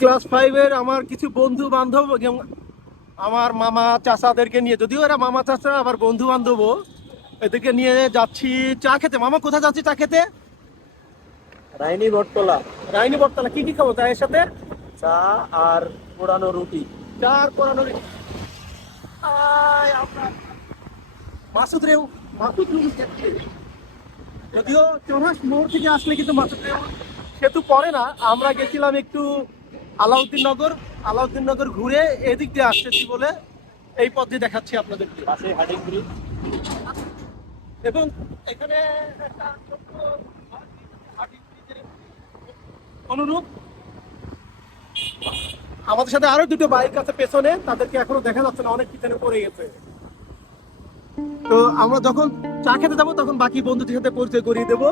Class 5-এর আমার কিছু বন্ধু বান্ধব এবং আমার মামা চাচাদেরকে নিয়ে, যদিও এরা মামা চাচা আবার বন্ধু বান্ধবও, এদেরকে নিয়ে যাচ্ছি চা খেতে। মামা কোথায় যাচ্ছি চা খেতে? রাইনি বটতলা। রাইনি বটতলা। কি কি খাবো চায়ের সাথে? চা আর পোড়ানো রুটি। চা আর পোড়ানো রুটি। মাসুদ রেউ, মাসুদ রেউ যাচ্ছে। যদিও চৌরাস মোড় থেকে আসলে কিন্তু মাসুদ রেউ সেতু পড়ে না। আমরা গেছিলাম একটু আলাউদ্দিন নগর ঘুরে এদিক দিয়ে আসতেছি বলে এই পথ দিয়ে দেখাচ্ছি আপনাদেরকে। পাশে হাডিং ব্রিজ এবং এখানে একটা ছোট্ট হার্ডিং ব্রিজের অনুরূপ আমাদের সাথে আরো দুটো বাইক আছে পেছনে, তাদেরকে এখনো দেখা যাচ্ছে না, অনেক পিছনে পড়ে গেছে। তো আমরা যখন চা খেতে যাবো তখন বাকি বন্ধুদের সাথে পরিচয় করিয়ে দেবো।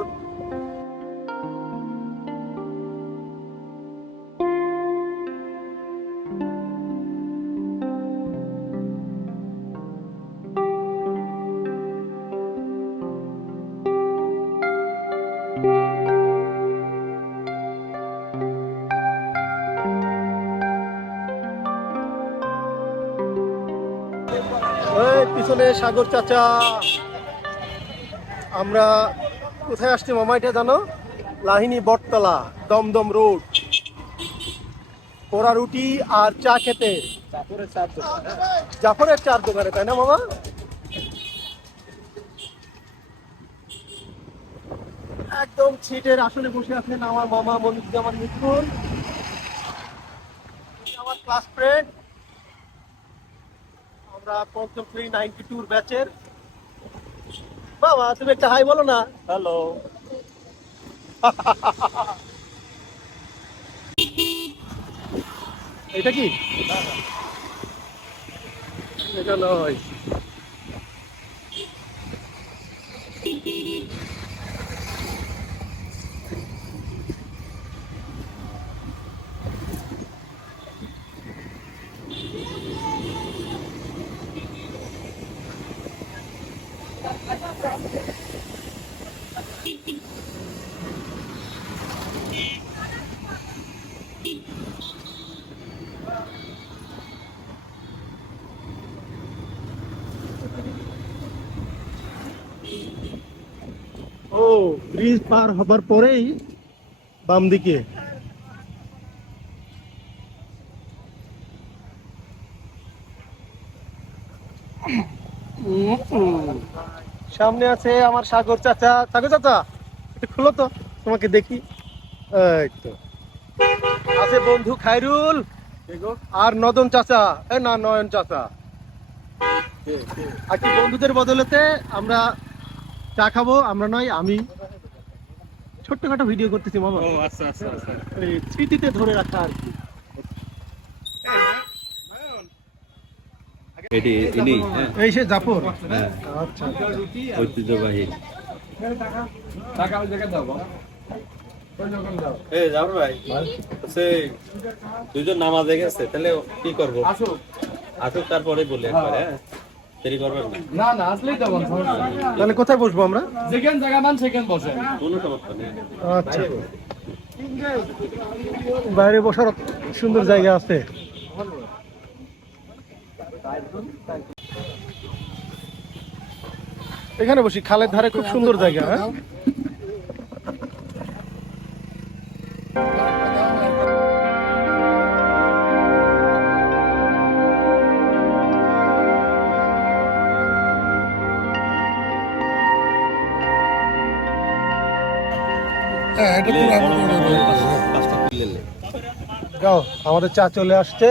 পিছনে সাগর চাচা। আমরা কোথায় আসছি মামা এটা জানো? লাহিনী বটতলা, দমদম রোড, পোড়া রুটি আর চা খেতে। জাফরের চার দোকানে, তাই না মামা? একদম সিটের আসলে বসে আছেন আমার মামা মনিরুজ্জামান মিঠুন, আমার ক্লাস ফ্রেন্ড। আমরা পঞ্চম শ্রেণী 92 ব্যাচের। বাবা তুমি একটা হাই বলো না। হ্যালো। এটা কি? এটা নয়। ও ব্রিজ পার হবার পরেই বাম দিকে। সামনে আছে আমার সাগর চাচা। সাগর চাচা একটু খুলো তো, তোমাকে দেখি। এই তো আছে বন্ধু খায়রুল আর নদন চাচা, না নয়ন চাচা। আর কি বন্ধুদের বদলেতে আমরা চা খাবো। আমরা নয়, আমি ছোট্টখাটো ভিডিও করতেছি মামা। ও আচ্ছা আচ্ছা আচ্ছা। এই স্মৃতিতে ধরে রাখা আর কি। এটি ইনি, হ্যাঁ, এই সে জাফর। হ্যাঁ, আচ্ছা ঐতিহ্যবাহী। এই জাফর ভাই, সে দুজন নামাজে গেছে, তাহলে কি করব? আসুক তারপরে বলি একবার। হ্যাঁ, দেরি করবেন না। না আসলেই তো বল, সমস্যা নেই। তাহলে কোথায় বসবো আমরা? যেখান জায়গা মান সেখান বসে। কোনো সমস্যা নেই। আচ্ছা, বাইরে বসার সুন্দর জায়গা আছে। এখানে বসি, খালের ধারে খুব সুন্দর জায়গা। হ্যাঁ যাও, আমাদের চা চলে আসছে।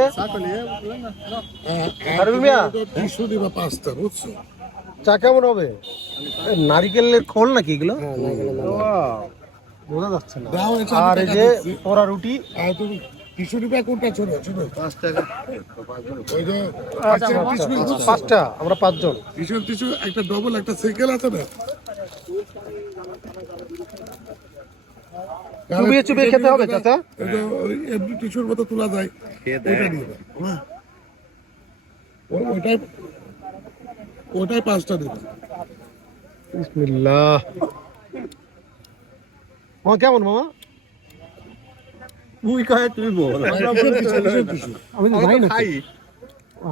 চা কেমন হবে? নারিকেলের খোল নাকি এগুলো? বোঝা যাচ্ছে না। আর এই যে পোড়া রুটি 5 টাকা। পাঁচটা, আমরা 5 জন। একটা ডবল একটা সাইকেল আছে না, চুবিয়ে চুবিয়ে খেতে হবে চাচা। এমনি টিস্যুর মতো তোলা যায়, ওইটা নিয়ে ওটাই 5টা দিবে। বিসমিল্লাহ। মামা কেমন মামা? তুই কয় তুই বল আমি তো জানি না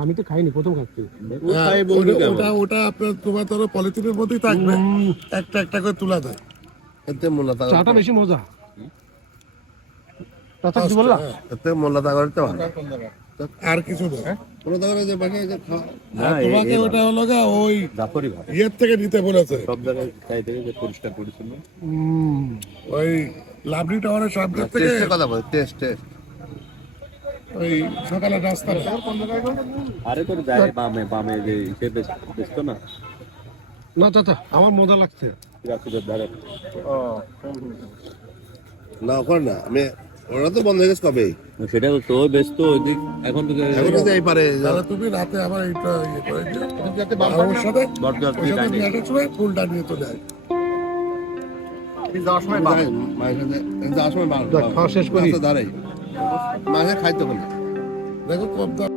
আমি তো খাইনি প্রথম খাচ্ছি ওটা আপনার তোমার ধরো পলিথিনের মধ্যেই থাকবে, একটা একটা করে তুলা দেয়। এতে মোল্লা চাটা বেশি মজা চাচা কিছু বললা এতে মোল্লা তাগর তো আর কিছু না। মোল্লা তাগর যে বাকি যে আর তোমাকে ওটা হলো গা ওই জাফরি ভাই ইয়ের থেকে নিতে বলেছে, সব জায়গায় চাই থেকে যে পরিষ্কার পরিচ্ছন্ন ওই লাভলি টাওয়ারের সামনে থেকে টেস্টের কথা বল, টেস্ট ওই সকালে নাস্তা আরে তোর যায় বামে বামে যে সে বেচতো না না চাচা আমার মজা লাগছে রাসুলের ধারে না কর না, আমি ওরা তো বন্ধ হয়ে গেছে কবে, সেটা তো ব্যস্ত ওইদিক এখন তো এখন তো এই পারে তাহলে তুমি রাতে আবার এইটা ইয়ে করে দিও ওর সাথে বটগাছ ওর সাথে নিয়ে আসার সময় ফুলটা নিয়ে চলে যায়। যাওয়ার সময় খাওয়া শেষ করি। দাঁড়াই মাঝে খাইতে হবে না। দেখো কম দাম